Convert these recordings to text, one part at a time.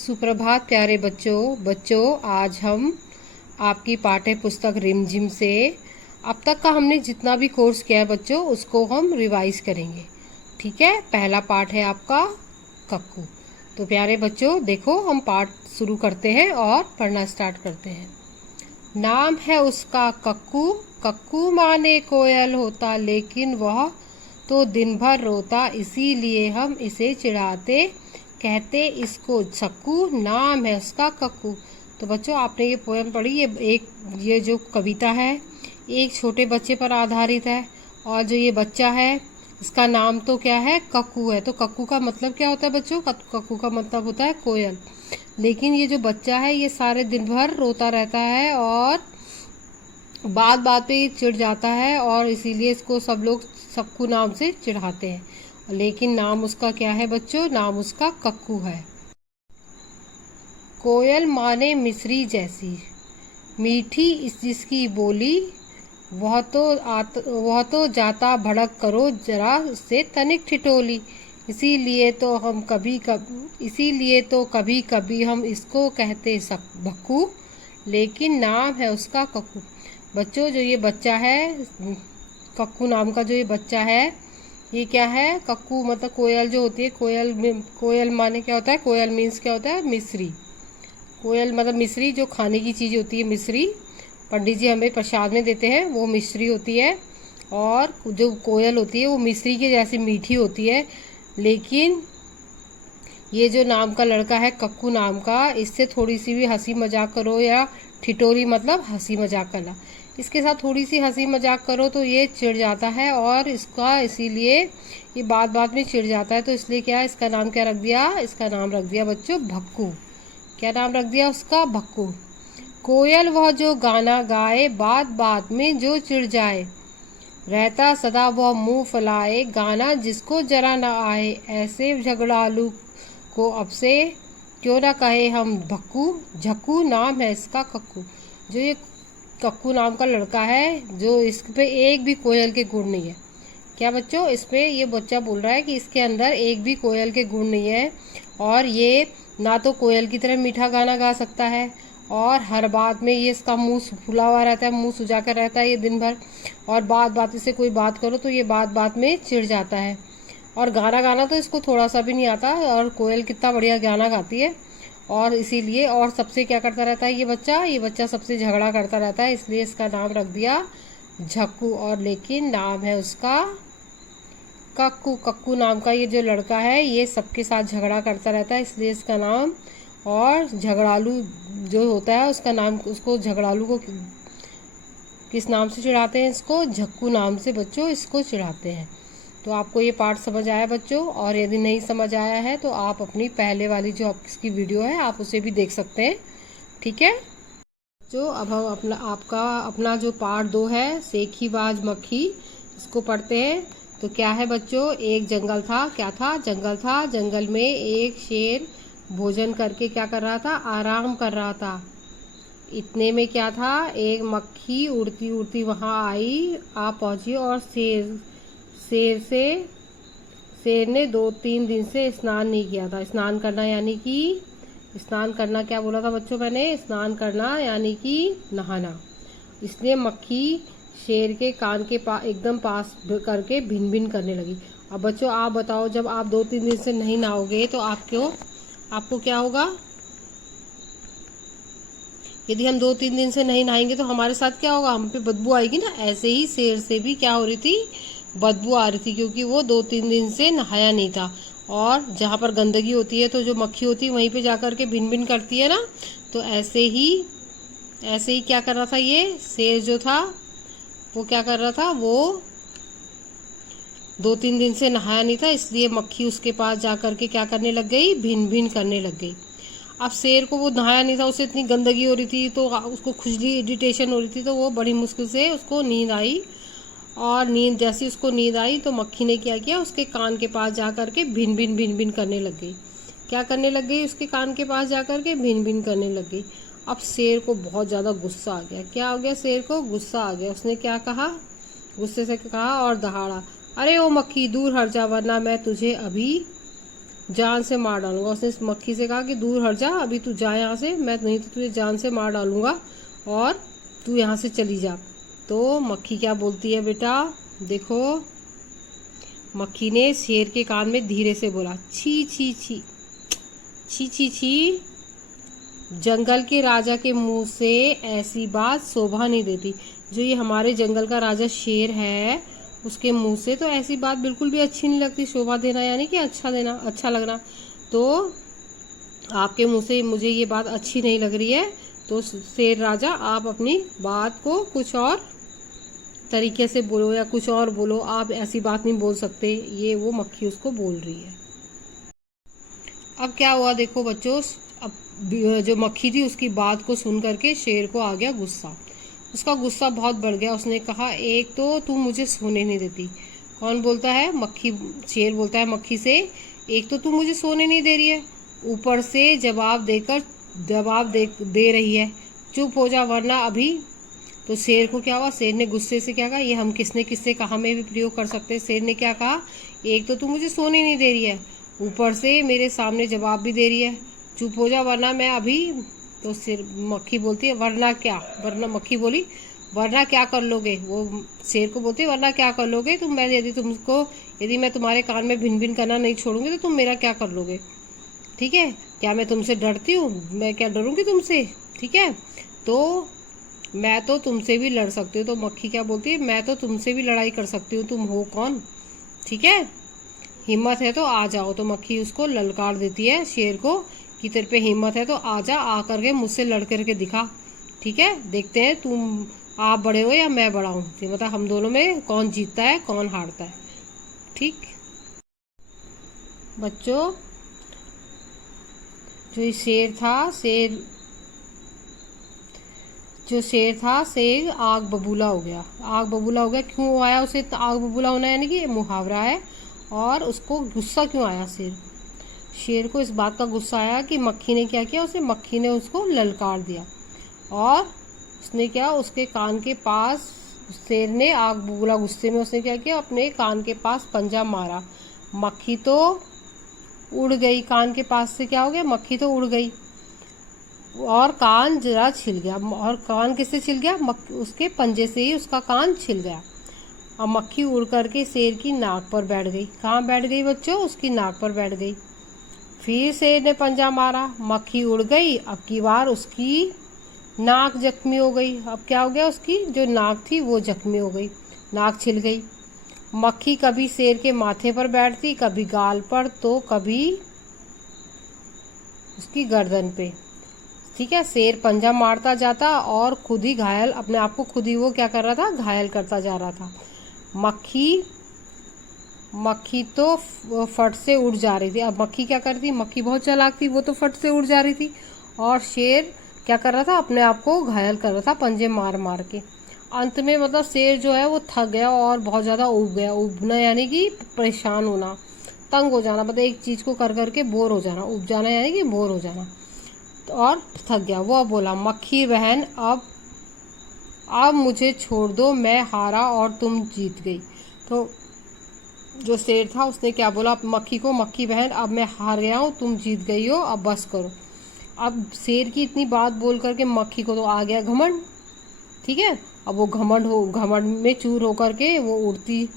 सुप्रभात प्यारे बच्चों आज हम आपकी पाठ्य पुस्तक रिमझिम से अब तक का हमने जितना भी कोर्स किया है बच्चों उसको हम रिवाइज करेंगे। ठीक है, पहला पाठ है आपका कक्कू। तो प्यारे बच्चों देखो, हम पाठ शुरू करते हैं और पढ़ना स्टार्ट करते हैं। नाम है उसका कक्कू, कक्कू माने कोयल होता, लेकिन वह तो दिन भर रोता, इसीलिए हम इसे चिढ़ाते, कहते इसको छक्कू, नाम है उसका कक्कू। तो बच्चों आपने ये पोएम पढ़ी, ये जो कविता है एक छोटे बच्चे पर आधारित है। और जो ये बच्चा है इसका नाम तो क्या है, कक्कू है। तो कक्कू का मतलब क्या होता है बच्चों? कक्कू का मतलब होता है कोयल। लेकिन ये जो बच्चा है ये सारे दिन भर रोता रहता है और बात बात पे चिढ़ जाता है, और इसीलिए इसको सब लोग सक्कू नाम से चिढ़ाते हैं। लेकिन नाम उसका क्या है बच्चों? नाम उसका कक्कू है। कोयल माने मिश्री जैसी, मीठी इस जिसकी बोली, वह तो जाता भड़क, करो जरा उससे तनिक ठिठोली, इसीलिए तो कभी कभी हम इसको कहते भक्कू, लेकिन नाम है उसका कक्कू। बच्चों जो ये बच्चा है, कक्कू नाम का जो ये बच्चा है, ये क्या है? कक्कू मतलब कोयल जो होती है, कोयल माने क्या होता है? कोयल मीन्स क्या होता है? मिश्री। कोयल मतलब मिश्री, जो खाने की चीज़ होती है मिश्री, पंडित जी हमें प्रसाद में देते हैं, वो मिश्री होती है। और जो कोयल होती है वो मिश्री के जैसी मीठी होती है। लेकिन ये जो नाम का लड़का है कक्कू नाम का, इससे थोड़ी सी भी हंसी मजाक करो, या ठिठोरी मतलब हंसी मजाक करना, इसके साथ थोड़ी सी हंसी मजाक करो तो ये चिढ़ जाता है, और इसका इसीलिए ये बात बात में चिढ़ जाता है। तो इसलिए क्या इसका नाम क्या रख दिया? इसका नाम रख दिया बच्चों भक्कू। क्या नाम रख दिया उसका? भक्कू। कोयल वह जो गाना गाए, बात बात में जो चिढ़ जाए, रहता सदा वह मुंह फैलाए, गाना जिसको जरा न आए, ऐसे झगड़ालू को अब से क्यों ना कहे हम भक्कू, झक्कू, नाम है इसका कक्कू। जो ये कक्कू नाम का लड़का है, जो इस पे एक भी कोयल के गुण नहीं है। क्या बच्चों? इस पे ये बच्चा बोल रहा है कि इसके अंदर एक भी कोयल के गुण नहीं है, और ये ना तो कोयल की तरह मीठा गाना गा सकता है, और हर बात में ये इसका मुंह फूला हुआ रहता है, मुंह सुजा कर रहता है ये दिन भर, और बात बात से कोई बात करो तो ये बात बात में चिढ़ जाता है, और गाना गाना तो इसको थोड़ा सा भी नहीं आता। और कोयल कितना बढ़िया गाना गाती है, और इसीलिए और सबसे क्या करता रहता है ये बच्चा सबसे झगड़ा करता रहता है, इसलिए इसका नाम रख दिया झक्कू। और लेकिन नाम है उसका कक्कू। कक्कू नाम का ये जो लड़का है ये सबके साथ झगड़ा करता रहता है, इसलिए इसका नाम, और झगड़ालू जो होता है उसका नाम, उसको झगड़ालू को किस नाम से चिढ़ाते हैं? इसको झक्कू नाम से बच्चों इसको चिढ़ाते हैं। तो आपको ये पाठ समझ आया बच्चों? और यदि नहीं समझ आया है तो आप अपनी पहले वाली जो आपकी वीडियो है आप उसे भी देख सकते हैं। ठीक है जो अब हम अपना जो पार्ट 2 है, सेखी बाज मक्खी, इसको पढ़ते हैं। तो क्या है बच्चों? एक जंगल था। क्या था? जंगल था। जंगल में एक शेर भोजन करके क्या कर रहा था? आराम कर रहा था। इतने में क्या था? एक मक्खी उड़ती उड़ती वहां आई, आ पहुंची, और शेर ने 2-3 दिन से स्नान नहीं किया था। स्नान करना यानी कि स्नान करना क्या बोला था बच्चों मैंने? स्नान करना यानी कि नहाना। इसलिए मक्खी शेर के कान के एकदम पास करके भिन भिन करने लगी। अब बच्चों आप बताओ, जब आप 2-3 दिन से नहीं नहाओगे तो आपको क्या होगा? यदि हम 2-3 दिन से नहीं नहाएंगे तो हमारे साथ क्या होगा? हम पे बदबू आएगी ना। ऐसे ही शेर से भी क्या हो रही थी? बदबू आ रही थी, क्योंकि वो 2-3 दिन से नहाया नहीं था। और जहाँ पर गंदगी होती है तो जो मक्खी होती है वहीं पे जाकर के भिन भिन करती है ना। तो ऐसे ही क्या कर रहा था ये शेर जो था, वो क्या कर रहा था? वो 2-3 दिन से नहाया नहीं था, इसलिए मक्खी उसके पास जाकर के क्या करने लग गई? भिन भिन करने लग गई। अब शेर को वो नहाया नहीं था, उसे इतनी गंदगी हो रही थी, तो उसको खुजली इरिटेशन हो रही थी, तो वो बड़ी मुश्किल से उसको नींद आई। और जैसी उसको नींद आई तो मक्खी ने क्या किया? उसके कान के पास जा कर के भिन भिन करने लग गई। क्या करने लग गई? उसके कान के पास जा कर के भिन भिन करने लग गई। अब शेर को बहुत ज़्यादा गुस्सा आ गया। क्या हो गया? शेर को गुस्सा आ गया। उसने क्या कहा? गुस्से से कहा और दहाड़ा, अरे ओ मक्खी, दूर हट जा, वरना मैं तुझे अभी जान से मार डालूंगा। उसने इस मक्खी से कहा कि दूर हट जा, अभी तू जा यहाँ से, मैं नहीं तो तुझे जान से मार डालूंगा और तू यहाँ से चली जा। तो मक्खी क्या बोलती है बेटा, देखो मक्खी ने शेर के कान में धीरे से बोला, छी छी छी छी छी छी, जंगल के राजा के मुंह से ऐसी बात शोभा नहीं देती। जो ये हमारे जंगल का राजा शेर है, उसके मुंह से तो ऐसी बात बिल्कुल भी अच्छी नहीं लगती। शोभा देना यानी कि अच्छा देना, अच्छा लगना। तो आपके मुंह से मुझे ये बात अच्छी नहीं लग रही है, तो शेर राजा आप अपनी बात को कुछ और तरीके से बोलो या कुछ और बोलो, आप ऐसी बात नहीं बोल सकते। ये वो मक्खी उसको बोल रही है। अब क्या हुआ देखो बच्चों, अब जो मक्खी थी उसकी बात को सुन करके शेर को आ गया गुस्सा। उसका गुस्सा बहुत बढ़ गया। उसने कहा, एक तो तू मुझे सोने नहीं देती। कौन बोलता है, मक्खी। शेर बोलता है मक्खी से, एक तो तू मुझे सोने नहीं दे रही है, ऊपर से जवाब दे रही है। चुप हो जा वरना अभी। तो शेर को क्या हुआ, शेर ने गुस्से से क्या कहा, ये हम किसने किससे कहा में भी प्रयोग कर सकते हैं। शेर ने क्या कहा, एक तो तू मुझे सोने नहीं दे रही है, ऊपर से मेरे सामने जवाब भी दे रही है, चुप हो जा वरना मैं अभी। तो शेर मक्खी बोलती है, वरना क्या, वरना मक्खी बोली, वरना क्या कर लोगे। वो शेर को बोलती है, वरना क्या कर लोगे तुम, मैं यदि मैं तुम्हारे कान में भिन भिन करना नहीं छोड़ूंगी तो तुम मेरा क्या कर लोगे। ठीक है, क्या मैं तुमसे डरती हूँ, मैं क्या डरूंगी तुमसे। ठीक है, तो मैं तो तुमसे भी लड़ सकती हूँ। तो मक्खी क्या बोलती है, मैं तो तुमसे भी लड़ाई कर सकती हूँ, तुम हो कौन। ठीक है, हिम्मत है तो आ जाओ। तो मक्खी उसको ललकार देती है शेर को कि तेरे पे हिम्मत है तो आ जा, आ करके मुझसे लड़ करके दिखा। ठीक है, देखते हैं तुम, आप बड़े हो या मैं बड़ा हूँ, मतलब हम दोनों में कौन जीतता है कौन हारता है। ठीक बच्चों, जो शेर था, शेर आग बबूला हो गया। आग बबूला हो गया, क्यों आया उसे आग बबूला होना, यानी कि मुहावरा है। और उसको गुस्सा क्यों आया, शेर को इस बात का गुस्सा आया कि मक्खी ने क्या किया, मक्खी ने उसको ललकार दिया। और उसने क्या, उसके कान के पास, शेर ने आग बबूला गुस्से में उसने क्या किया, अपने कान के पास पंजा मारा। मक्खी तो उड़ गई, कान के पास से क्या हो गया, मक्खी तो उड़ गई और कान जरा छिल गया। और कान किससे छिल गया, उसके पंजे से ही उसका कान छिल गया। अब मक्खी उड़ करके शेर की नाक पर बैठ गई। कहाँ बैठ गई बच्चों, उसकी नाक पर बैठ गई। फिर शेर ने पंजा मारा, मक्खी उड़ गई, अब की बार उसकी नाक जख्मी हो गई। अब क्या हो गया, उसकी जो नाक थी वो जख्मी हो गई, नाक छिल गई। मक्खी कभी शेर के माथे पर बैठती, कभी गाल पर, तो कभी उसकी गर्दन पे। ठीक है, शेर पंजा मारता जाता और खुद ही घायल, अपने आप को खुद ही वो क्या कर रहा था, घायल करता जा रहा था। मक्खी तो फट से उड़ जा रही थी। अब मक्खी क्या करती, मक्खी बहुत चालाक थी, वो तो फट से उड़ जा रही थी और शेर क्या कर रहा था, अपने आप को घायल कर रहा था पंजे मार मार के। अंत में मतलब शेर जो है वो थक गया और बहुत ज़्यादा उब गया। उबना यानी कि परेशान होना, तंग हो जाना, मतलब एक चीज़ को कर करके बोर हो जाना। उब जाना यानी कि बोर हो जाना, और थक गया। वो बोला, मक्खी बहन अब मुझे छोड़ दो, मैं हारा और तुम जीत गई। तो जो शेर था उसने क्या बोला मक्खी को, मक्खी बहन अब मैं हार गया हूँ, तुम जीत गई हो, अब बस करो। अब शेर की इतनी बात बोल करके मक्खी को तो आ गया घमंड। ठीक है, अब वो घमंड में चूर होकर के वो उड़ती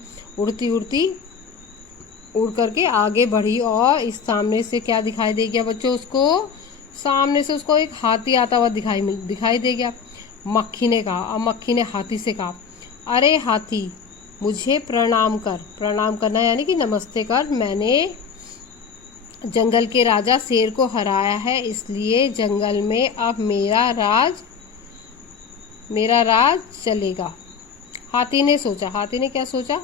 उड़ करके आगे बढ़ी। और इस सामने से क्या दिखाई दे गया बच्चों, उसको सामने से उसको एक हाथी आता हुआ दिखाई दे गया। मक्खी ने कहा, अब मक्खी ने हाथी से कहा, अरे हाथी मुझे प्रणाम कर। प्रणाम करना यानी कि नमस्ते कर। मैंने जंगल के राजा शेर को हराया है, इसलिए जंगल में अब मेरा राज चलेगा। हाथी ने क्या सोचा,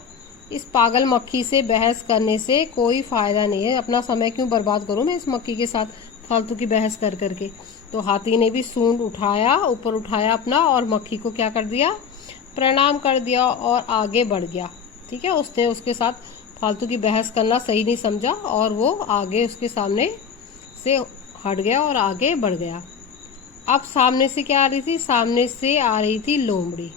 इस पागल मक्खी से बहस करने से कोई फायदा नहीं है, अपना समय क्यों बर्बाद करूं मैं इस मक्खी के साथ फालतू की बहस कर करके। तो हाथी ने भी सूंड ऊपर उठाया अपना और मक्खी को क्या कर दिया, प्रणाम कर दिया और आगे बढ़ गया। ठीक है, उसने उसके साथ फालतू की बहस करना सही नहीं समझा और वो आगे उसके सामने से हट गया और आगे बढ़ गया। अब सामने से क्या आ रही थी, सामने से आ रही थी लोमड़ी।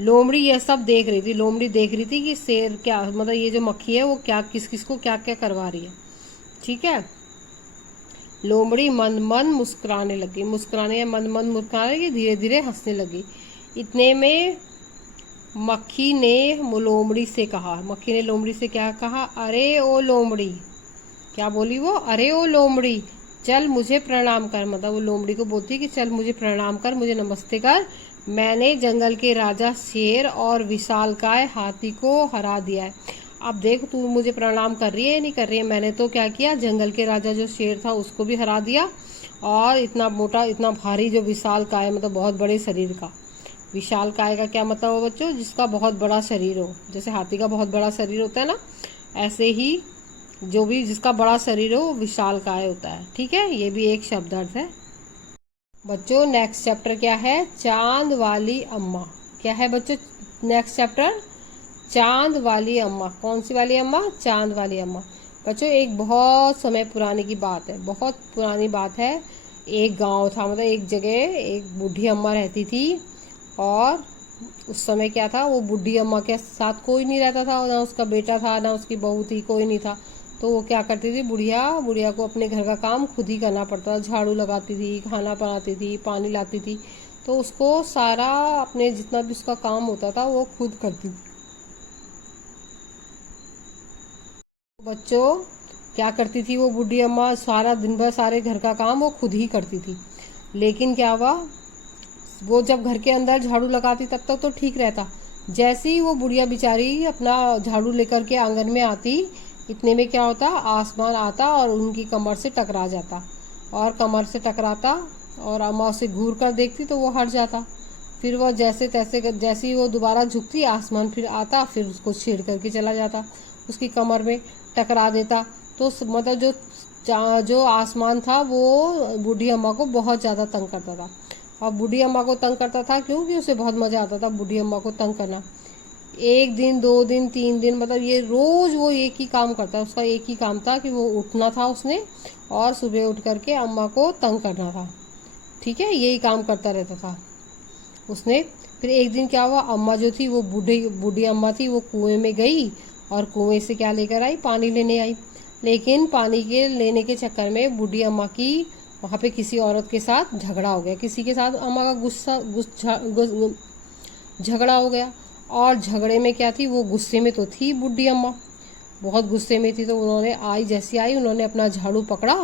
लोमड़ी यह सब देख रही थी। लोमड़ी देख रही थी कि शेर क्या, मतलब ये जो मक्खी है वो क्या किस किस को क्या क्या करवा रही है। ठीक है। लोमड़ी मंद मंद मुस्कुराने लगी, मुस्कुराने या मंद मंद मुस्कुराने लगी, धीरे धीरे हंसने लगी। इतने में मक्खी ने लोमड़ी से कहा, मक्खी ने लोमड़ी से क्या कहा, अरे ओ लोमड़ी, क्या बोली वो, अरे ओ लोमड़ी चल मुझे प्रणाम कर। मतलब वो लोमड़ी को बोलती है कि चल मुझे प्रणाम कर, मुझे नमस्ते कर, मैंने जंगल के राजा शेर और विशालकाय हाथी को हरा दिया है। अब देख तू मुझे प्रणाम कर रही है या नहीं कर रही है। मैंने तो क्या किया, जंगल के राजा जो शेर था उसको भी हरा दिया, और इतना मोटा इतना भारी जो विशालकाय मतलब बहुत बड़े शरीर का, विशालकाय का क्या मतलब हो बच्चों, जिसका बहुत बड़ा शरीर हो। जैसे हाथी का बहुत बड़ा शरीर होता है ना, ऐसे ही जो भी जिसका बड़ा शरीर हो वो विशालकाय होता है। ठीक है, ये भी एक शब्द अर्थ है। बच्चों नेक्स्ट चैप्टर क्या है, चांद वाली अम्मा। क्या है बच्चों नेक्स्ट चैप्टर, चांद वाली अम्मा। कौन सी वाली अम्मा, चांद वाली अम्मा। बच्चों एक बहुत समय पुराने की बात है, बहुत पुरानी बात है। एक गांव था, मतलब एक जगह एक बूढ़ी अम्मा रहती थी, और उस समय क्या था, वो बूढ़ी अम्मा के साथ कोई नहीं रहता था, ना उसका बेटा था ना उसकी बहू थी, कोई नहीं था। तो वो क्या करती थी, बुढ़िया बुढ़िया को अपने घर का काम खुद ही करना पड़ता था। झाड़ू लगाती थी, खाना बनाती थी, पानी लाती थी, तो उसको सारा अपने जितना भी उसका काम होता था वो खुद करती थी। बच्चों क्या करती थी वो बूढ़ी अम्मा, सारा दिन भर सारे घर का काम वो खुद ही करती थी। लेकिन क्या हुआ, वो जब घर के अंदर झाड़ू लगाती तब तक तो ठीक रहता। जैसे ही वो बुढ़िया बेचारी अपना झाड़ू लेकर के आंगन में आती, इतने में क्या होता, आसमान आता और उनकी कमर से टकरा जाता, और कमर से टकराता और अम्मा उसे घूर कर देखती तो वो हट जाता। फिर वह जैसे तैसे जैसे ही वो दोबारा झुकती, आसमान फिर आता, फिर उसको छेड़ करके चला जाता, उसकी कमर में टकरा देता। तो मतलब जो आसमान था वो बूढ़ी अम्मा को बहुत ज़्यादा तंग करता था। और बूढ़ी अम्मा को तंग करता था क्योंकि उसे बहुत मज़ा आता था बूढ़ी अम्मा को तंग करना। एक दिन, 2 दिन, 3 दिन, मतलब ये रोज़ वो एक ही काम करता, उसका एक ही काम था कि वो उठना था उसने, और सुबह उठ करके अम्मा को तंग करना था। ठीक है, यही काम करता रहता था उसने। फिर एक दिन क्या हुआ, अम्मा जो थी वो बूढ़ी अम्मा थी, वो कुएं में गई और कुएं से क्या लेकर आई, पानी लेने आई। लेकिन पानी के लेने के चक्कर में बूढ़ी अम्मा की वहाँ पे किसी औरत के साथ झगड़ा हो गया, किसी के साथ अम्मा का झगड़ा हो गया। और झगड़े में क्या थी, वो गुस्से में तो थी बूढ़ी अम्मा, बहुत गुस्से में थी। तो उन्होंने जैसी आई उन्होंने अपना झाड़ू पकड़ा,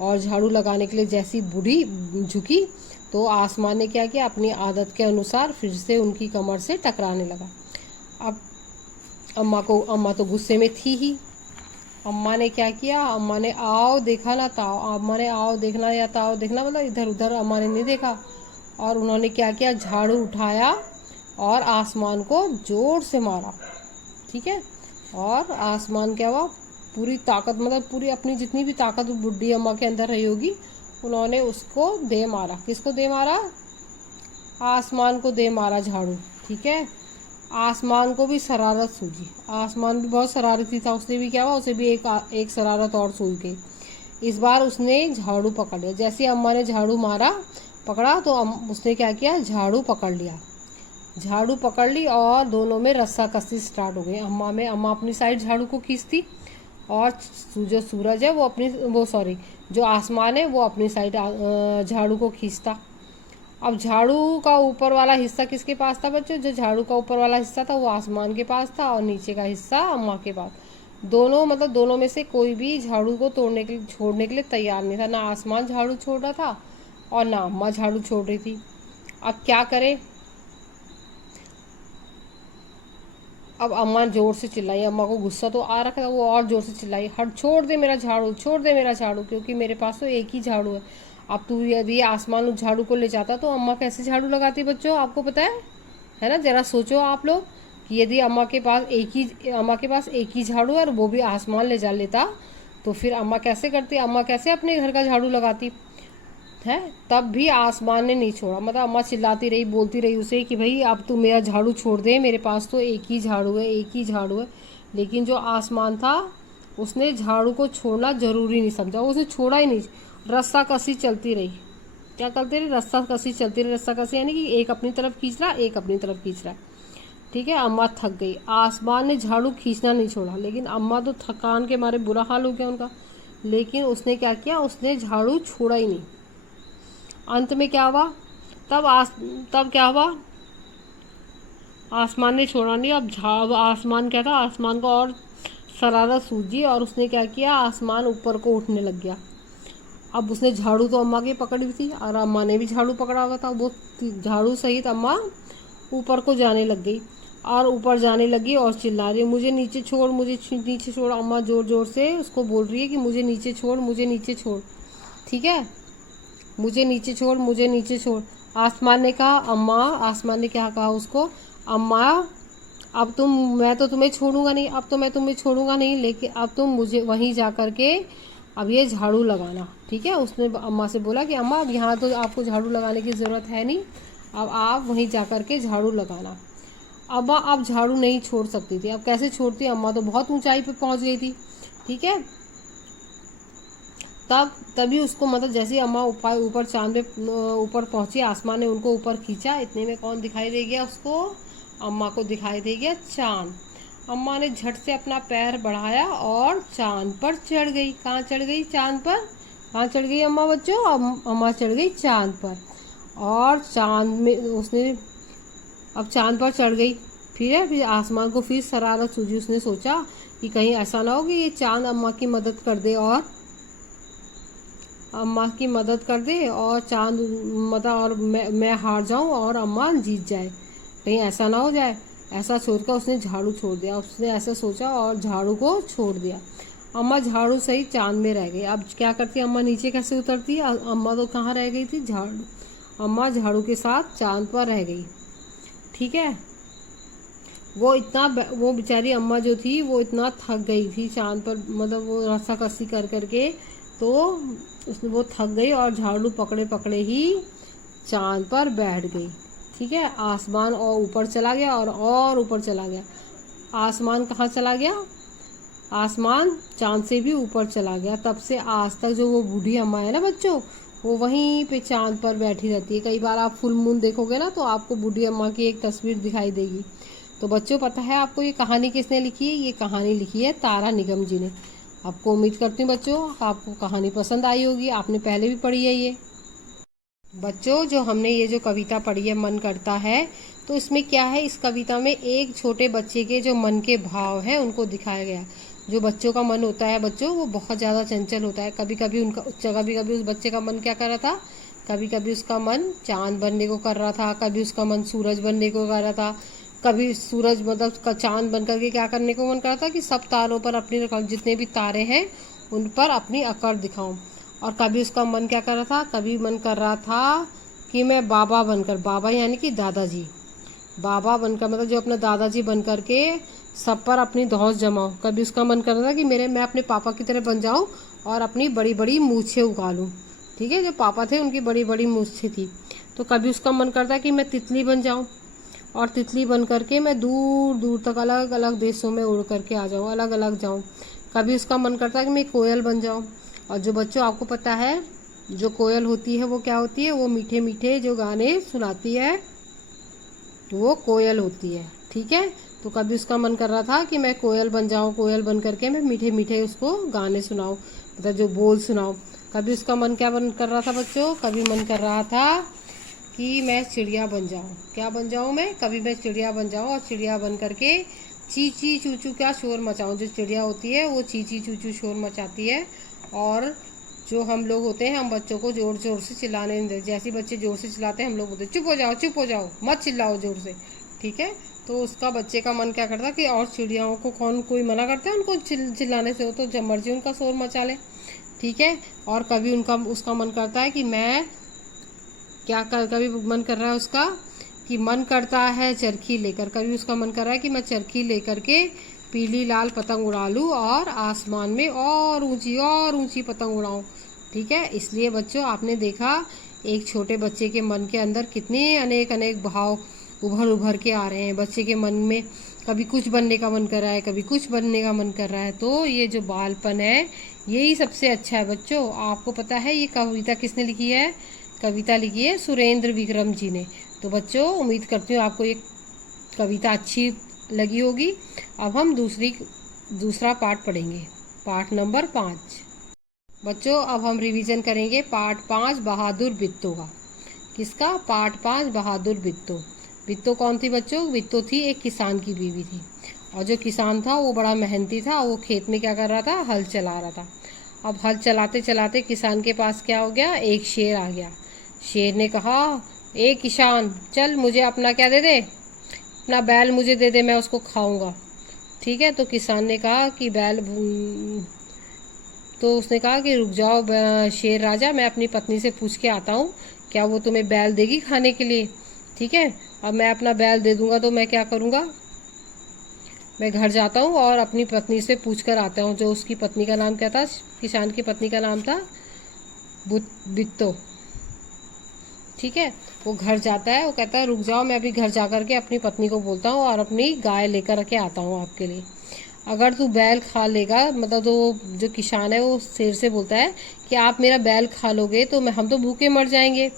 और झाड़ू लगाने के लिए जैसी बूढ़ी झुकी तो आसमान ने क्या किया, अपनी आदत के अनुसार फिर से उनकी कमर से टकराने लगा। अब अम्मा तो गुस्से में थी ही। अम्मा ने क्या किया, अम्मा ने आओ देखा ना ताओ, अम्मा ने आओ देखना या ताओ देखना, मतलब इधर उधर अम्मा ने नहीं देखा। और उन्होंने क्या किया, झाड़ू उठाया और आसमान को जोर से मारा। ठीक है, और आसमान क्या हुआ, पूरी ताकत, मतलब पूरी अपनी जितनी भी ताकत बुढ़ी अम्मा के अंदर रही होगी, उन्होंने उसको दे मारा। किसको दे मारा, आसमान को दे मारा झाड़ू। ठीक है, आसमान को भी शरारत सूझी, आसमान भी बहुत शरारती था, उसने भी क्या हुआ, उसे भी एक शरारत और सूझ गई। इस बार उसने झाड़ू पकड़ लिया, जैसे अम्मा ने झाड़ू मारा पकड़ा तो उसने क्या किया, झाड़ू पकड़ लिया, झाड़ू पकड़ ली, और दोनों में रस्सा कसी स्टार्ट हो गई। अम्मा अपनी साइड झाड़ू को खींचती, और जो सूरज है वो जो आसमान है वो अपनी साइड झाड़ू को खींचता। अब झाड़ू का ऊपर वाला हिस्सा किसके पास था बच्चों, जो झाड़ू का ऊपर वाला हिस्सा था वो आसमान के पास था, और नीचे का हिस्सा अम्मा के पास। दोनों में से कोई भी झाड़ू को छोड़ने के लिए तैयार नहीं था, ना आसमान झाड़ू छोड़ रहा था और ना अम्मा झाड़ू छोड़ रही थी। अब क्या करे, अब अम्मा जोर से चिल्लाई, अम्मा को गुस्सा तो आ रखा था, वो और जोर से चिल्लाई, हट, छोड़ दे मेरा झाड़ू, छोड़ दे मेरा झाड़ू, क्योंकि मेरे पास तो एक ही झाड़ू है। अब तू यदि आसमान उस झाड़ू को ले जाता तो अम्मा कैसे झाड़ू लगाती बच्चों, आपको पता है ना, जरा सोचो आप लोग कि यदि अम्मा के पास एक ही झाड़ू है और वो भी आसमान ले जा लेता तो फिर अम्मा कैसे करती, अम्मा कैसे अपने घर का झाड़ू लगाती है। तब भी आसमान ने नहीं छोड़ा, मतलब अम्मा चिल्लाती रही, बोलती रही उसे कि भाई अब तू मेरा झाड़ू छोड़ दे, मेरे पास तो एक ही झाड़ू है, एक ही झाड़ू है। लेकिन जो आसमान था उसने झाड़ू को छोड़ना जरूरी नहीं समझा, उसे छोड़ा ही नहीं, रस्सा कसी चलती रही। क्या करती रही, रस्सा कसी चलती रही। रस्सा कसी यानी कि एक अपनी तरफ खींच रहा, एक अपनी तरफ खींच रहा। ठीक है, अम्मा थक गई, आसमान ने झाड़ू खींचना नहीं छोड़ा, लेकिन अम्मा तो थकान के मारे बुरा हाल हो गया उनका। लेकिन उसने क्या किया, उसने झाड़ू छोड़ा ही नहीं। अंत में क्या हुआ, तब क्या हुआ, आसमान ने छोड़ा नहीं। अब आसमान क्या था, आसमान को और शरारत सूझी और उसने क्या किया, आसमान ऊपर को उठने लग गया। अब उसने झाड़ू तो अम्मा की पकड़ी हुई थी और अम्मा ने भी झाड़ू पकड़ा हुआ था। वो झाड़ू सहित अम्मा ऊपर को जाने लग गई और ऊपर जाने लगी और चिल्ला रही, मुझे नीचे छोड़, मुझे नीचे छोड़। अम्मा जोर जोर से उसको बोल रही है कि मुझे नीचे छोड़, मुझे नीचे छोड़, ठीक है, मुझे नीचे छोड़, मुझे नीचे छोड़। आसमान ने क्या कहा उसको, अम्मा मैं तो तुम्हें छोड़ूंगा नहीं, अब तो मैं तुम्हें छोड़ूंगा नहीं, लेकिन अब तुम मुझे वहीं जा कर के अब ये झाड़ू लगाना, ठीक है। उसने अम्मा से बोला कि अम्मा अब यहाँ तो आपको झाड़ू लगाने की ज़रूरत है नहीं, अब आप वहीं जा कर के झाड़ू लगाना। अम्मा अब झाड़ू नहीं छोड़ सकती थी। अब कैसे छोड़ती, अम्मा तो बहुत ऊंचाई पे पहुंच गई थी, ठीक है। तभी उसको मतलब जैसे ही अम्मा ऊपर चांद पे ऊपर पहुंची, आसमान ने उनको ऊपर खींचा, इतने में कौन दिखाई दे गया उसको, अम्मा को दिखाई दे गया चांद। अम्मा ने झट से अपना पैर बढ़ाया और चांद पर चढ़ गई। कहाँ चढ़ गई, चांद पर। कहाँ चढ़ गई अम्मा बच्चों, अम्मा चढ़ गई चांद पर। और चांद में उसने अब चांद पर चढ़ गई। फिर आसमान को फिर शरारत सूझी। उसने सोचा कि कहीं ऐसा ना हो कि ये चांद अम्मा की मदद कर दे और चांद मतलब और मैं हार जाऊं और अम्मा जीत जाए, कहीं ऐसा ना हो जाए। ऐसा सोचकर उसने झाड़ू छोड़ दिया। उसने ऐसा सोचा और झाड़ू को छोड़ दिया। अम्मा झाड़ू सही चांद में रह गई। अब क्या करती, अम्मा नीचे कैसे उतरती, अम्मा तो कहाँ रह गई थी, अम्मा झाड़ू के साथ चांद पर रह गई, ठीक है। वो बेचारी अम्मा जो थी वो इतना थक गई थी चांद पर, मतलब वो रस्साकसी कर करके, तो उसने वो थक गई और झाड़ू पकड़े पकड़े ही चांद पर बैठ गई, ठीक है। आसमान और ऊपर चला गया और ऊपर चला गया। आसमान कहाँ चला गया, आसमान चांद से भी ऊपर चला गया। तब से आज तक जो वो बूढ़ी अम्मा है ना बच्चों, वो वहीं पे चांद पर बैठी रहती है। कई बार आप फुल मून देखोगे ना तो आपको बूढ़ी अम्मा की एक तस्वीर दिखाई देगी। तो बच्चों पता है आपको ये कहानी किसने लिखी है, ये कहानी लिखी है तारा निगम जी ने। आपको उम्मीद करती हूँ बच्चों आपको कहानी पसंद आई होगी, आपने पहले भी पढ़ी है ये। बच्चों जो हमने ये जो कविता पढ़ी है मन करता है, तो इसमें क्या है, इस कविता में एक छोटे बच्चे के जो मन के भाव है उनको दिखाया गया। जो बच्चों का मन होता है बच्चों, वो बहुत ज़्यादा चंचल होता है। कभी कभी उस बच्चे का मन क्या कर रहा था, कभी कभी उसका मन चांद बनने को कर रहा था, कभी उसका मन सूरज बनने को कर रहा था, कभी सूरज मतलब चांद बन करके क्या करने को मन कर रहा था कि सब तारों पर अपनी जितने भी तारे हैं उन पर अपनी अकड़ दिखाऊं। और कभी उसका मन क्या कर रहा था, कभी मन कर रहा था कि मैं बाबा बनकर, बाबा यानी कि दादाजी, बाबा बनकर मतलब जो अपना दादाजी बन करके सब पर अपनी धौंस जमाऊं। कभी उसका मन कर रहा था कि मैं अपने पापा की तरह बन जाऊं और अपनी बड़ी बड़ी मूछें उगा लूं, ठीक है। जो पापा थे उनकी बड़ी बड़ी मूछें थी। तो कभी उसका मन करता है कि मैं तितली बन जाऊं और तितली बन करके मैं दूर दूर तक अलग अलग देशों में उड़ करके आ जाऊं, अलग अलग जाऊं। कभी उसका मन करता है कि मैं कोयल बन जाऊं। और जो बच्चों आपको पता है जो कोयल होती है वो क्या होती है, वो मीठे मीठे जो गाने सुनाती है वो कोयल होती है, ठीक है। तो कभी उसका मन कर रहा था कि मैं कोयल बन जाऊं, कोयल बन करके मैं मीठे मीठे उसको गाने सुनाऊं, मतलब जो बोल सुनाऊं। कभी उसका मन क्या बन कर रहा था बच्चों, कभी मन कर रहा था कि मैं चिड़िया बन जाऊं। क्या बन जाऊं मैं, कभी मैं चिड़िया बन जाऊं और चिड़िया बन करके ची ची चू चू क्या शोर मचाऊं। जो चिड़िया होती है वो ची ची चू चू शोर मचाती है और जो हम लोग होते हैं हम बच्चों को जोर जोर से चिल्लाने नहीं देते। जैसे बच्चे जोर से चिल्लाते हैं हम लोग बोलते चुप हो जाओ मत चिल्लाओ जोर से, ठीक है। तो उसका बच्चे का मन क्या करता कि और चिड़ियाओं को कोई मना करता है उनको चिल्लाने से, हो तो जब मर्जी उनका शोर मचा ले, ठीक है। और कभी उसका मन करता है कि मैं कभी मन कर रहा है उसका कि मन करता है चरखी लेकर, कभी उसका मन कर रहा है कि मैं चरखी लेकर के पीली लाल पतंग उड़ा लूं और आसमान में और ऊंची पतंग उड़ाऊं, ठीक है। इसलिए बच्चों आपने देखा एक छोटे बच्चे के मन के अंदर कितने अनेक अनेक भाव उभर उभर के आ रहे हैं। बच्चे के मन में कभी कुछ बनने का मन कर रहा है, कभी कुछ बनने का मन कर रहा है। तो ये जो बालपन है यही सबसे अच्छा है बच्चों। आपको पता है ये कविता किसने लिखी है, कविता लिखी है सुरेंद्र विक्रम जी ने। तो बच्चों उम्मीद करती हूँ आपको ये कविता अच्छी लगी होगी। अब हम दूसरा पार्ट पढ़ेंगे, पार्ट नंबर 5। बच्चों अब हम रिवीजन करेंगे पार्ट 5 बहादुर बिट्टो का। किसका? पार्ट 5 बहादुर बिट्टो। बिट्टो कौन थी बच्चों? बिट्टो थी एक किसान की बीवी थी, और जो किसान था वो बड़ा मेहनती था। वो खेत में क्या कर रहा था? हल चला रहा था। अब हल चलाते चलाते किसान के पास क्या हो गया? एक शेर आ गया। शेर ने कहा, ए किसान, चल मुझे अपना क्या दे दे, अपना बैल मुझे दे दे, मैं उसको खाऊंगा। ठीक है, तो किसान ने कहा कि तो उसने कहा कि रुक जाओ शेर राजा, मैं अपनी पत्नी से पूछ के आता हूँ, क्या वो तुम्हें बैल देगी खाने के लिए? ठीक है, अब मैं अपना बैल दे दूंगा तो मैं क्या करूँगा, मैं घर जाता हूँ और अपनी पत्नी से पूछ कर आता हूँ। जो उसकी पत्नी का नाम क्या था? किसान की पत्नी का नाम था बिट्टो। ठीक है, वो घर जाता है, वो कहता है रुक जाओ, मैं अभी घर जा कर के अपनी पत्नी को बोलता हूँ और अपनी गाय लेकर के आता हूँ आपके लिए। अगर तू बैल खा लेगा, मतलब तो जो किसान है वो शेर से बोलता है कि आप मेरा बैल खा लोगे तो हम तो भूखे मर जाएंगे।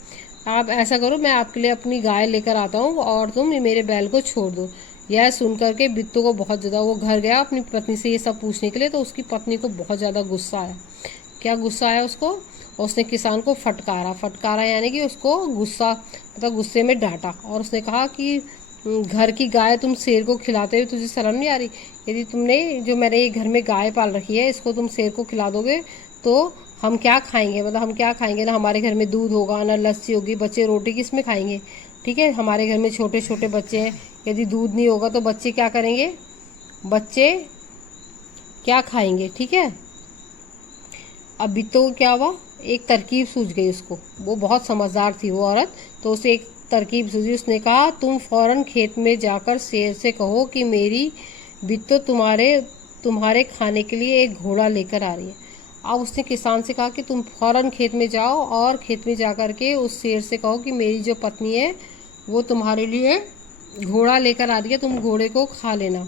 आप ऐसा करो, मैं आपके लिए अपनी गाय लेकर आता हूँ और तुम मेरे बैल को छोड़ दो। यह सुन करके बिट्टू को बहुत ज़्यादा, वो घर गया अपनी पत्नी से ये सब पूछने के लिए, तो उसकी पत्नी को बहुत ज़्यादा गुस्सा आया। क्या गुस्सा आया उसको? उसने किसान को फटकारा। फटकारा यानी कि उसको गुस्सा, मतलब गुस्से में डांटा, और उसने कहा कि घर की गाय तुम शेर को खिलाते हुए तुझे शर्म नहीं आ रही? यदि तुमने जो मैंने ये घर में गाय पाल रखी है इसको तुम शेर को खिला दोगे तो हम क्या खाएंगे? मतलब हम क्या खाएंगे? ना हमारे घर में दूध होगा, ना लस्सी होगी, बच्चे रोटी किस में खाएंगे? ठीक है, हमारे घर में छोटे छोटे बच्चे हैं, यदि दूध नहीं होगा तो बच्चे क्या करेंगे? बच्चे क्या खाएंगे? ठीक है, अब बिट्टो को क्या हुआ? एक तरकीब सूझ गई उसको। वो बहुत समझदार थी वो औरत, तो उसे एक तरकीब सूझी। उसने कहा, तुम फौरन खेत में जाकर शेर से कहो कि मेरी बिट्टो तुम्हारे खाने के लिए एक घोड़ा लेकर आ रही है। अब उसने किसान से कहा कि तुम फौरन खेत में जाओ और खेत में जाकर के उस शेर से कहो कि मेरी जो पत्नी है वो तुम्हारे लिए घोड़ा लेकर आ रही है, तुम घोड़े को खा लेना।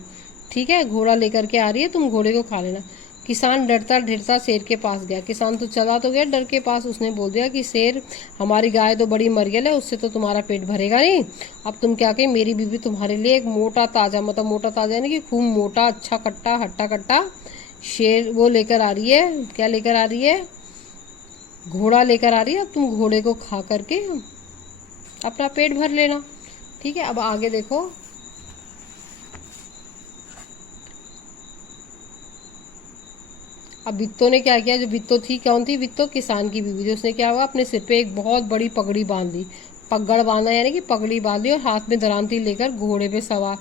ठीक है, घोड़ा लेकर के आ रही है, तुम घोड़े को खा लेना। किसान डरता डरता शेर के पास गया। किसान तो चला तो गया डर के पास, उसने बोल दिया कि शेर, हमारी गाय तो बड़ी मरियल है, उससे तो तुम्हारा पेट भरेगा नहीं। अब तुम क्या कहें, मेरी बीवी तुम्हारे लिए एक मोटा ताज़ा, मतलब मोटा ताज़ा यानी कि खूब मोटा, अच्छा कट्टा, हट्टा कट्टा शेर वो लेकर आ रही है। क्या लेकर आ रही है? घोड़ा लेकर आ रही है। अब तुम घोड़े को खा करके अपना पेट भर लेना। ठीक है, अब आगे देखो। अब बिट्टो ने क्या किया? जो बिट्टो थी, कौन थी बिट्टो? किसान की बीवी थी। उसने क्या हुआ, अपने सिर पे एक बहुत बड़ी पगड़ी बांध ली। पगड़ बांधा यानी कि पगड़ी बांध ली, और हाथ में दरांती लेकर घोड़े पे सवार,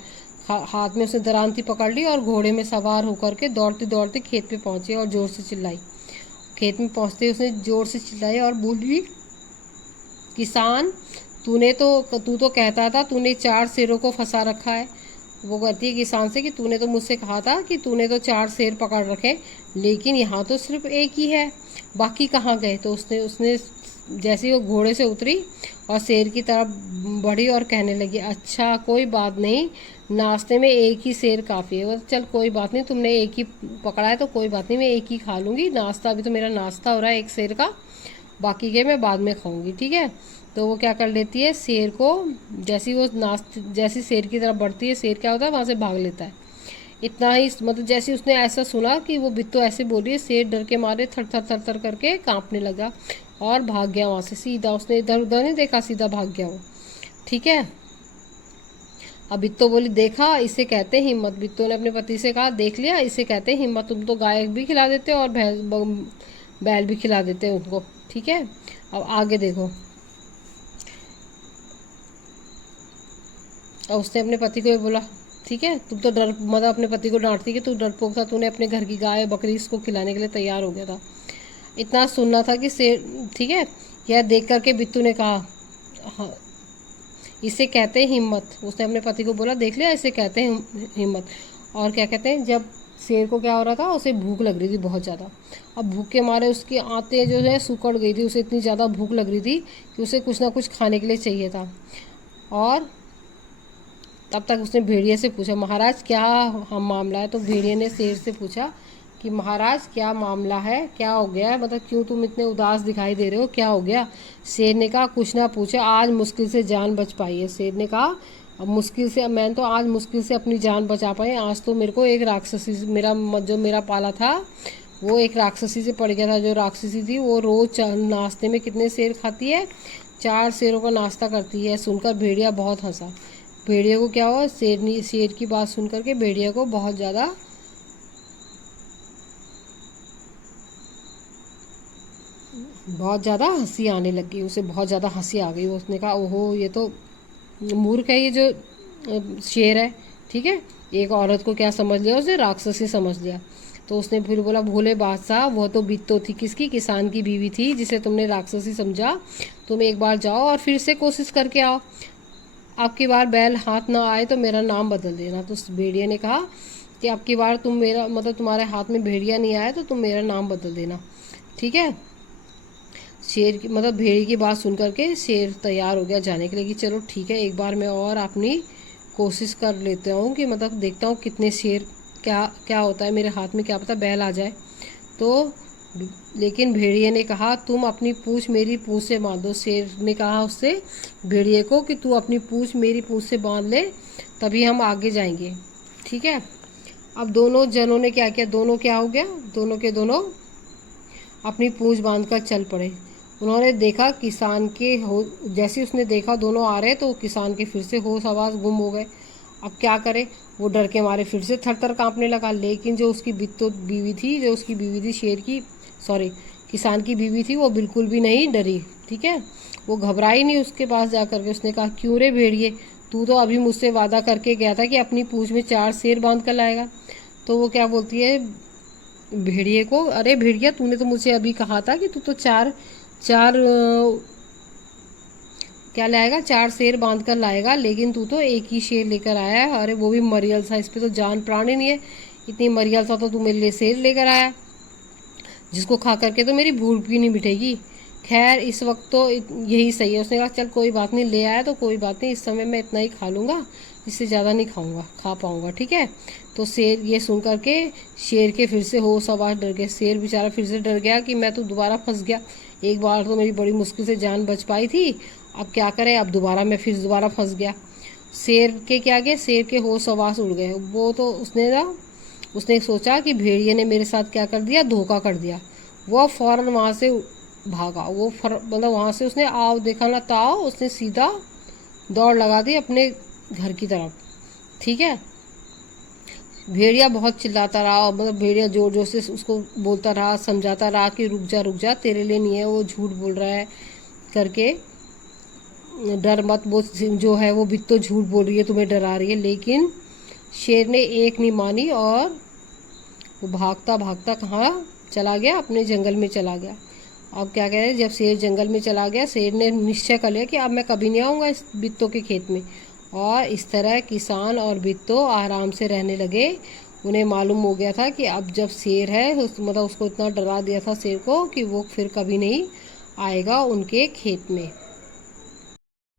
हाथ में उसने दरांती पकड़ ली और घोड़े में सवार होकर के दौड़ती दौड़ती खेत पे पहुंची और जोर से चिल्लाई। खेत में पहुंचते उसने जोर से चिल्लाई और बोली, किसान, तू तो कहता था तूने 4 शेरों को फंसा रखा है। वो कहती है किसान से कि तूने तो मुझसे कहा था कि तूने तो 4 शेर पकड़ रखे, लेकिन यहाँ तो सिर्फ एक ही है, बाकी कहाँ गए? तो उसने उसने जैसे ही वो घोड़े से उतरी और शेर की तरफ बढ़ी और कहने लगी, अच्छा कोई बात नहीं, नाश्ते में एक ही शेर काफ़ी है। वो चल कोई बात नहीं, तुमने एक ही पकड़ा है तो कोई बात नहीं, मैं एक ही खा लूँगी। नाश्ता, अभी तो मेरा नाश्ता हो रहा है एक शेर का, बाकी के मैं बाद में खाऊंगी। ठीक है, तो वो क्या कर लेती है, शेर को जैसी शेर की तरफ बढ़ती है, शेर क्या होता है, वहाँ से भाग लेता है। इतना ही, मतलब जैसे उसने ऐसा सुना कि वो बिट्टो ऐसे बोली है, शेर डर के मारे थर थर थर थर करके कांपने लगा और भाग गया वहाँ से सीधा। उसने इधर उधर नहीं देखा, सीधा भाग गया वो। ठीक है, अब बिट्टो बोली, देखा इसे कहते हैं हिम्मत। बिट्टो ने अपने पति से कहा, देख लिया, इसे कहते हैं हिम्मत, तुम तो गाय भी खिला देते हो और बैल भी खिला देते हो उनको। ठीक है, अब आगे देखो। और उसने अपने पति को भी बोला, ठीक है, तुम तो डर, मतलब अपने पति को डांटती कि तू डरपोक था, तूने अपने घर की गाय बकरी इसको खिलाने के लिए तैयार हो गया था। इतना सुनना था कि शेर, ठीक है, यह देख करके बिट्टू ने कहा, हाँ, इसे कहते हैं हिम्मत। उसने अपने पति को बोला, देख लिया, इसे कहते हैं हिम्मत। और क्या कहते हैं, जब शेर को क्या हो रहा था, उसे भूख लग रही थी बहुत ज़्यादा। अब भूख के मारे उसकी आंतें जो है सिकुड़ गई थी, उसे इतनी ज़्यादा भूख लग रही थी कि उसे कुछ ना कुछ खाने के लिए चाहिए था। और तब तक उसने भेड़िए से पूछा, महाराज क्या हम मामला है? तो भेड़िए ने शेर से पूछा कि महाराज क्या मामला है, क्या हो गया है, मतलब क्यों तुम इतने उदास दिखाई दे रहे हो, क्या हो गया? शेर ने कहा, कुछ ना पूछे, आज मुश्किल से जान बच पाई है। शेर ने कहा, अब मुश्किल से, मैं तो आज मुश्किल से अपनी जान बचा पाई, आज तो मेरे को एक राक्षसी, जो मेरा पाला था वो एक राक्षसी से पड़ गया था। जो राक्षसी थी वो रोज नाश्ते में कितने शेर खाती है, 4 शेरों का नाश्ता करती है। सुनकर भेड़िया बहुत हंसा। भेड़िया को क्या हुआ, शेर की बात सुन करके भेड़िया को बहुत ज़्यादा हंसी आने लगी। उसे बहुत ज़्यादा हंसी आ गई। उसने कहा ओहो, ये तो मूर्ख है, ये जो शेर है। ठीक है, एक औरत को क्या समझ लिया, उसने राक्षसी समझ लिया। तो उसने फिर बोला, भोले बादशाह, वो तो बित्तो थी, किसकी, किसान की बीवी थी, जिसे तुमने राक्षसी समझा। तुम एक बार जाओ और फिर से कोशिश करके आओ। अब की बार बैल हाथ ना आए तो मेरा नाम बदल देना। तो भेड़िया ने कहा कि अब की बार तुम मेरा मतलब तुम्हारे हाथ में भेड़िया नहीं आया तो तुम मेरा नाम बदल देना। ठीक है। शेर की मतलब भेड़ी की बात सुन करके शेर तैयार हो गया जाने के लिए कि चलो ठीक है, एक बार मैं और अपनी कोशिश कर लेता हूँ कि मतलब देखता हूँ कितने शेर क्या क्या होता है मेरे हाथ में, क्या पता बैल आ जाए। तो लेकिन भेड़िए ने कहा तुम अपनी पूंछ मेरी पूंछ से बांध दो। शेर ने कहा उससे, भेड़िए को, कि तू अपनी पूंछ मेरी पूंछ से बांध ले, तभी हम आगे जाएंगे। ठीक है। अब दोनों जनों ने क्या किया, दोनों क्या हो गया, दोनों के दोनों अपनी पूंछ बांधकर चल पड़े। उन्होंने देखा किसान के हो, जैसे उसने देखा दोनों आ रहे तो किसान के फिर से होश आवाज़ गुम हो गए। अब क्या करे, वो डर के मारे फिर से थर थर काँपने लगा। लेकिन जो उसकी बीवी थी शेर की, सॉरी, किसान की बीवी थी, वो बिल्कुल भी नहीं डरी। ठीक है, वो घबराई नहीं। उसके पास जा करके उसने कहा, क्यों रे भेड़िए, तू तो अभी मुझसे वादा करके गया था कि अपनी पूंछ में 4 शेर बांध कर लाएगा। तो वो क्या बोलती है भेड़िए को, अरे भेड़िया, तूने तो मुझे अभी कहा था कि तू तो चार चार क्या लाएगा, 4 शेर बांध कर लाएगा, लेकिन तू तो एक ही शेर लेकर आया है। अरे वो भी मरियल सा, इस पे तो जान प्राण ही नहीं है। इतनी मरियल सा तो तू मेरे लिए शेर लेकर आया, जिसको खा करके तो मेरी भूख भी नहीं मिटेगी। खैर इस वक्त तो यही सही है। उसने कहा चल कोई बात नहीं, ले आया तो कोई बात नहीं, इस समय मैं इतना ही खा लूँगा, इससे ज़्यादा नहीं खा पाऊँगा। ठीक है। तो शेर ये सुन करके शेर के फिर से होश आवाज़ डर गए। शेर बेचारा फिर से डर गया कि मैं तो दोबारा फंस गया। एक बार तो मेरी बड़ी मुश्किल से जान बच पाई थी, अब क्या करें, अब दोबारा फंस गया। शेर के क्या गए, शेर के होश आवास उड़ गए। वो तो उसने सोचा कि भेड़िए ने मेरे साथ क्या कर दिया, धोखा कर दिया। वो फौरन वहाँ से भागा। मतलब वहाँ से उसने आव देखा ना ताव, उसने सीधा दौड़ लगा दी अपने घर की तरफ। ठीक है। भेड़िया बहुत चिल्लाता रहा, मतलब भेड़िया जोर जोर से उसको बोलता रहा, समझाता रहा कि रुक जा, तेरे लिए नहीं है, वो झूठ बोल रहा है करके, डर मत, वो जो है वो भी तो झूठ बोल रही है, तुम्हें डरा रही है। लेकिन शेर ने एक नहीं मानी और वो भागता भागता कहाँ चला गया, अपने जंगल में चला गया। अब क्या कह रहे हैं, जब शेर जंगल में चला गया, शेर ने निश्चय कर लिया कि अब मैं कभी नहीं आऊँगा इस बित्तों के खेत में। और इस तरह किसान और बित्तो आराम से रहने लगे। उन्हें मालूम हो गया था कि अब जब शेर है मतलब उसको इतना डरा दिया था शेर को कि वो फिर कभी नहीं आएगा उनके खेत में।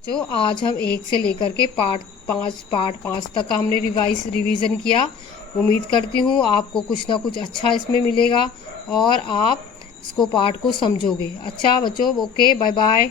जो आज हम 1 से लेकर के पार्ट 5 तक का हमने रिवीजन किया। उम्मीद करती हूँ आपको कुछ ना कुछ अच्छा इसमें मिलेगा और आप इसको पार्ट को समझोगे। अच्छा बच्चों, ओके, बाय बाय।